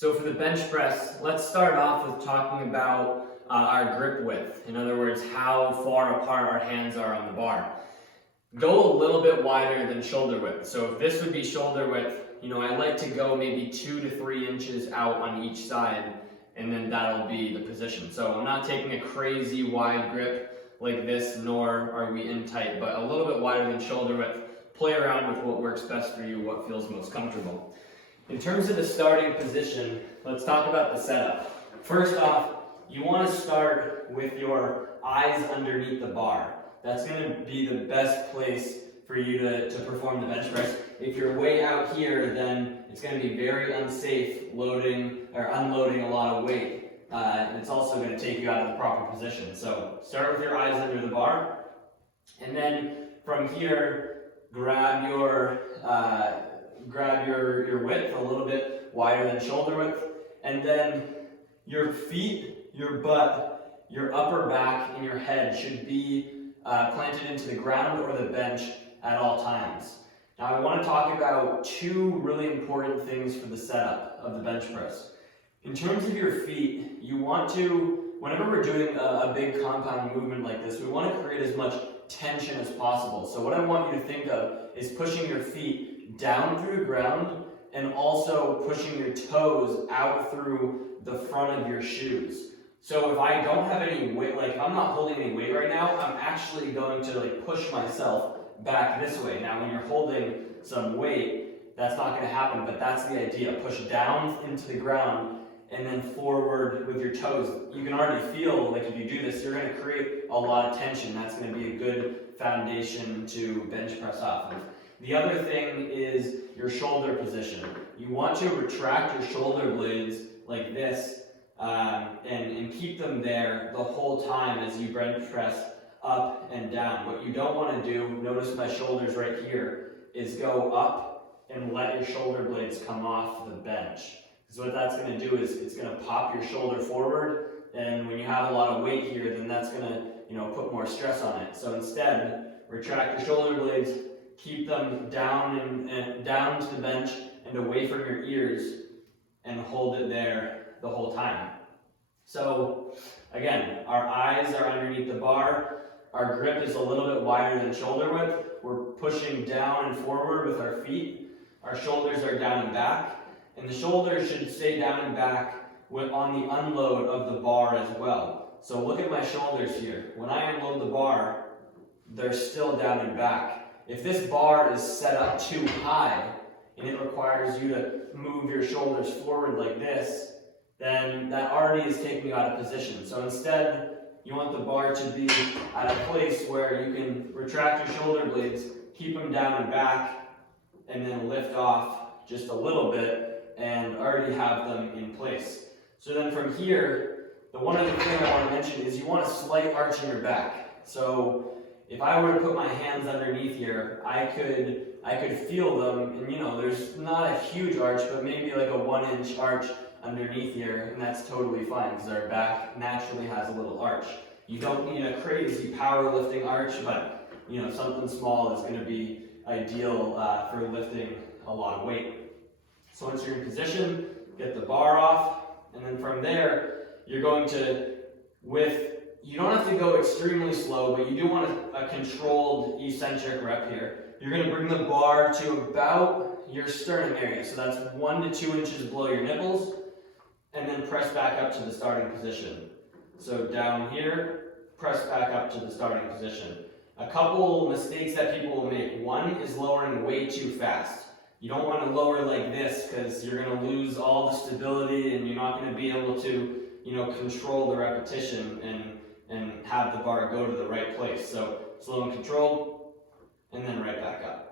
So for the bench press, let's start off with talking about our grip width. In other words, how far apart our hands are on the bar. Go a little bit wider than shoulder width. So if this would be shoulder width, I like to go maybe 2 to 3 inches out on each side, and then that'll be the position. So I'm not taking a crazy wide grip like this, nor are we in tight, but a little bit wider than shoulder width. Play around with what works best for you, what feels most comfortable. In terms of the starting position, let's talk about the setup. First off, you want to start with your eyes underneath the bar. That's going to be the best place for you to perform the bench press. If you're way out here, then it's going to be very unsafe loading or unloading a lot of weight. And it's also going to take you out of the proper position. So start with your eyes under the bar. And then from here, grab your width a little bit wider than shoulder width, and then your feet, your butt, your upper back, and your head should be planted into the ground or the bench at all times. Now I want to talk about two really important things for the setup of the bench press. In terms of your feet, you want to, whenever we're doing a big compound movement like this, we want to create as much tension as possible. So what I want you to think of is pushing your feet down through the ground and also pushing your toes out through the front of your shoes. So if I don't have any weight, like I'm not holding any weight right now, I'm actually going to push myself back this way. Now when you're holding some weight, that's not going to happen, but that's the idea. Push down into the ground and then forward with your toes. You can already feel like if you do this, you're going to create a lot of tension. That's going to be a good foundation to bench press off of. The other thing is your shoulder position. You want to retract your shoulder blades like this and keep them there the whole time as you bench press up and down. What you don't want to do, notice my shoulders right here, is go up and let your shoulder blades come off the bench. Because what that's going to do is it's going to pop your shoulder forward, and when you have a lot of weight here, then that's going to put more stress on it. So instead, retract your shoulder blades, keep them down and down to the bench and away from your ears, and hold it there the whole time. So again, our eyes are underneath the bar. Our grip is a little bit wider than shoulder width. We're pushing down and forward with our feet. Our shoulders are down and back. And the shoulders should stay down and back on the unload of the bar as well. So look at my shoulders here. When I unload the bar, they're still down and back. If this bar is set up too high and it requires you to move your shoulders forward like this, then that already is taking you out of position. So instead, you want the bar to be at a place where you can retract your shoulder blades, keep them down and back, and then lift off just a little bit and already have them in place. So then from here, the one other thing I want to mention is you want a slight arch in your back. So if I were to put my hands underneath here, I could feel them, and there's not a huge arch, but maybe like a 1-inch arch underneath here, and that's totally fine because our back naturally has a little arch. You don't need a crazy powerlifting arch, but something small is going to be ideal for lifting a lot of weight. So once you're in position, get the bar off, and then from there, you're going to, you don't have to go extremely slow, but you do want a controlled eccentric rep here. You're going to bring the bar to about your sternum area, so that's 1 to 2 inches below your nipples, and then press back up to the starting position. So down here, press back up to the starting position. A couple mistakes that people will make. One is lowering way too fast. You don't want to lower like this because you're going to lose all the stability and you're not going to be able to, control the repetition and have the bar go to the right place. So slow and controlled, and then right back up.